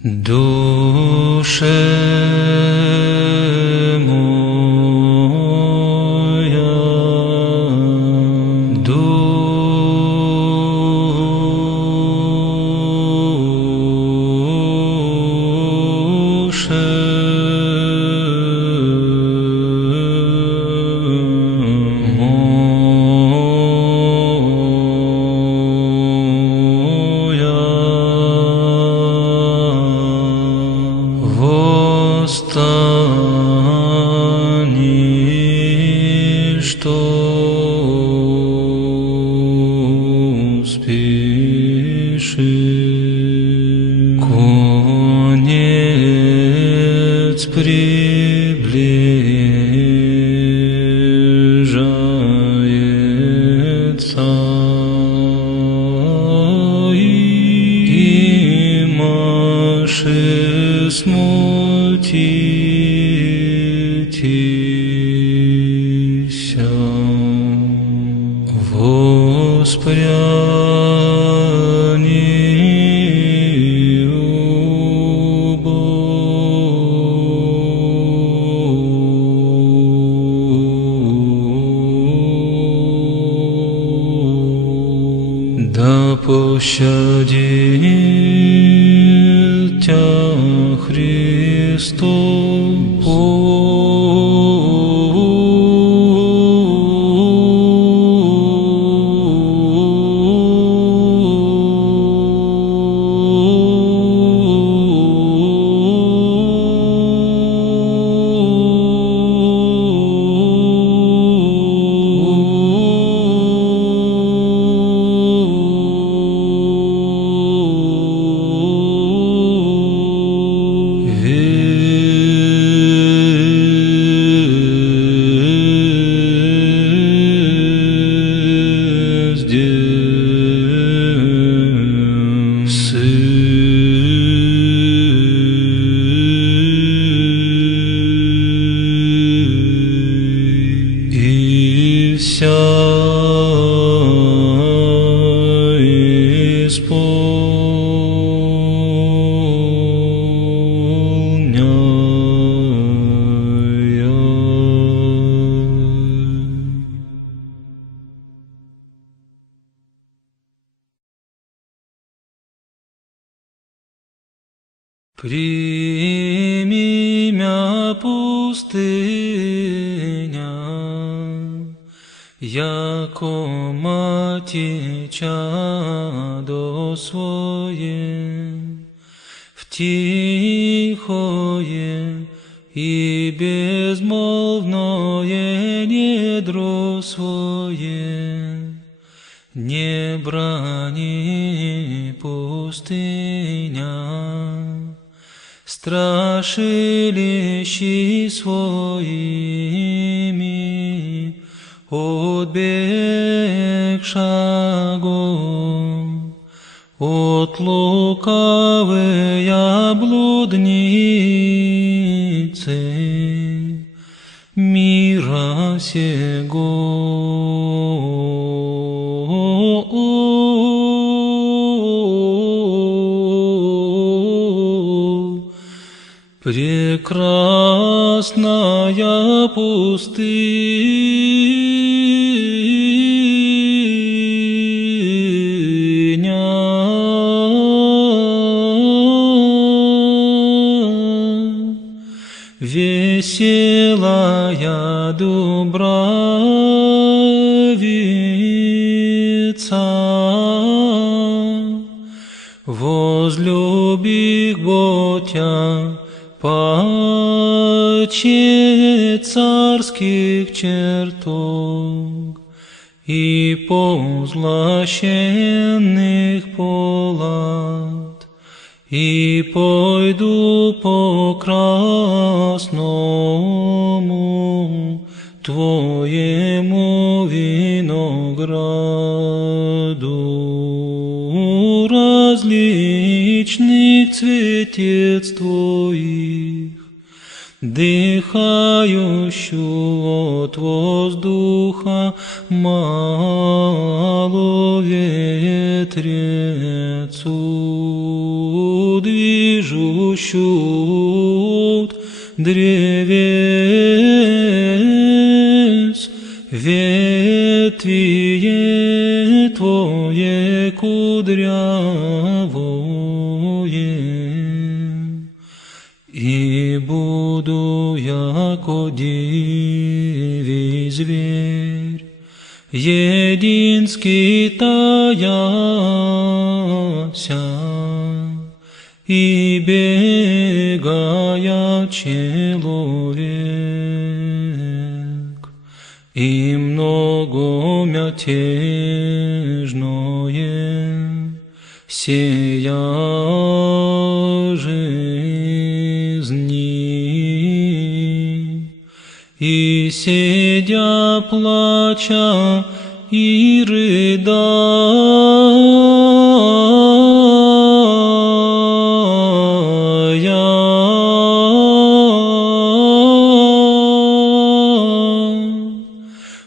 Душе моя, душе восстань, что спеши, конец приближается, и маши смутитеся, воспряни да пощадит тя Христос. И вся прими мя пустыня, яко мати чадо свое, в тихое и безмолвное недро свое, не брани пустыня, страшилищи своими отбегшаго от лукавые блудницы мира сего. Прекрасная пустыня, веселая Дубравица, возлюбих Ботя паче царских чертог и позлощенных палат, и пойду по красному Твоему винограду различных цветец Твоих, дыхающую от воздуха маловетрецу, прижущут древес, ветвие Твое кудрявое, и буду яко дивий зверь, единский таяся, и бегая человек, и многомятежное сея жизни, и сидя плача и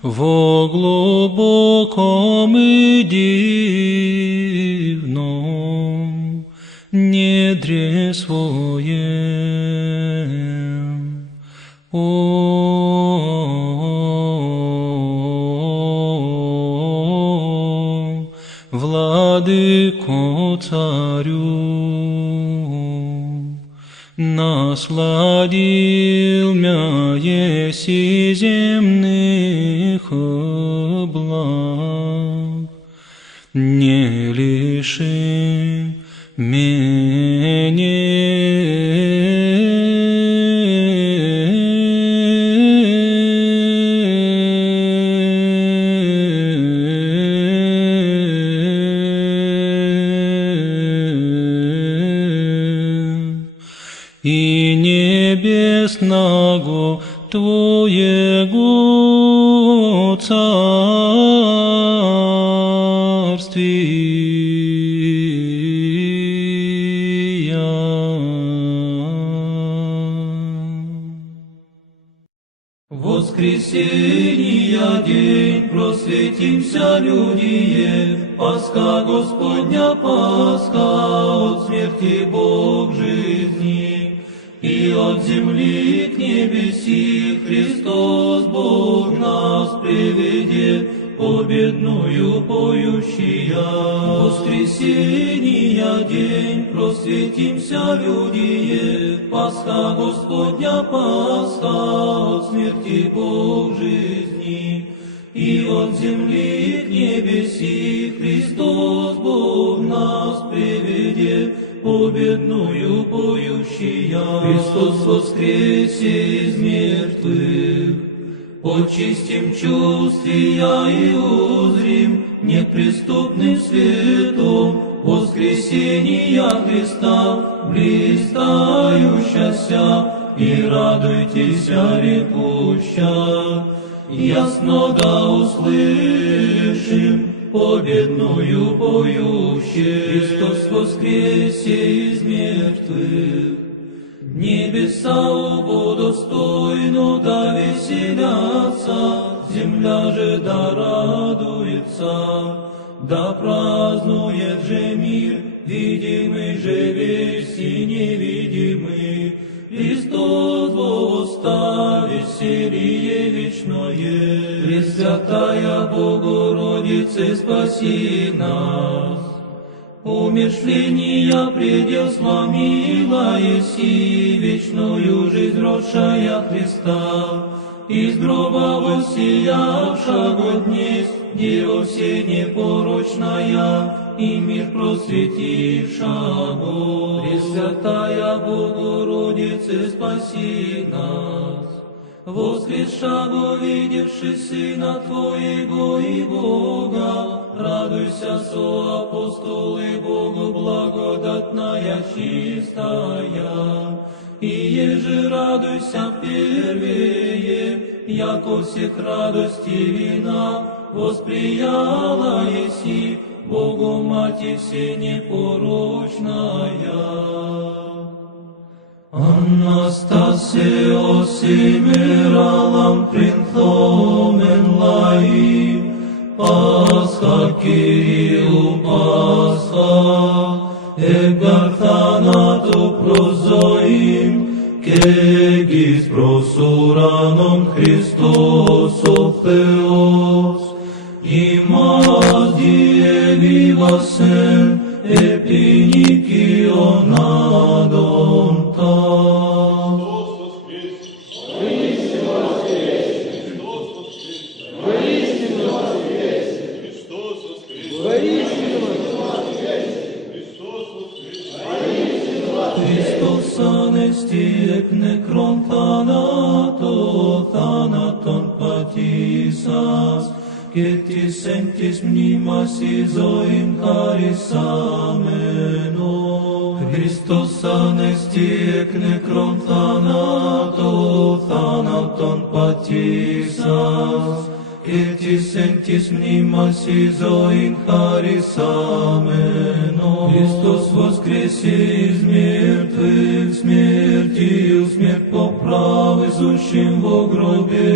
во глубоком и дивном недре своем, Владыко царю, насладил мя еси земных благ, не лиши и небесного Твоего царствия. Воскресения день, просветимся, людие, Пасха Господня, Пасха, от смерти Бог жизни, и от земли к небеси Христос Бог нас приведет, победную поющия. Воскресения день, просветимся, людие, Пасха Господня, Пасха, от смерти Бог жизни, и от земли к небеси Христос Бог нас приведет, победную поющия. Христос воскресе из мертвых, очистим чувствия и узрим неприступным светом воскресения Христа, блистающаяся, и радуйтесь, рекуща. Ясно да услышим победную поющую. Христос воскресе из мертвых, небеса убо достойно да веселятся, земля же да радуется, да празднует же мир, видимый же весь и невидимый. Христос восстал, веселье вечное. Пресвятая Богородице, спаси нас. Умершления предел сломила еси, вечную жизнь родшая Христа. Из гроба воссиявшего днесь, Дева все непорочная, и мир просветившего. Пресвятая Богородице, спаси нас. Воскресшего, видевши Сына Твоего и Бога, радуйся, соапостолы Богу благодатная чистая. И еже радуйся первее, яко всех радости вина, восприяла еси Богу Мати все непорочная. Anastasio simeralam princhomen lai, Pascha Kyriou Pascha, Egarthana свято прозоим, кегис просураном Христос ο Θεός, ημάς διεβίβασεν επί νικίων άδων τας. Χριστός ανέστη εκ νεκρών θάνατον πατήσας, και της εν της μνήμας εις ζωήν χαρισάμενον. Χριστός ανέστη εκ νεκρών θάνατον πατήσας, και της εν της μνήμας εις ζωήν χαρισάμενον. Χριστός воскресе из мертвых, смертью смерть поправ, изущим во гробе,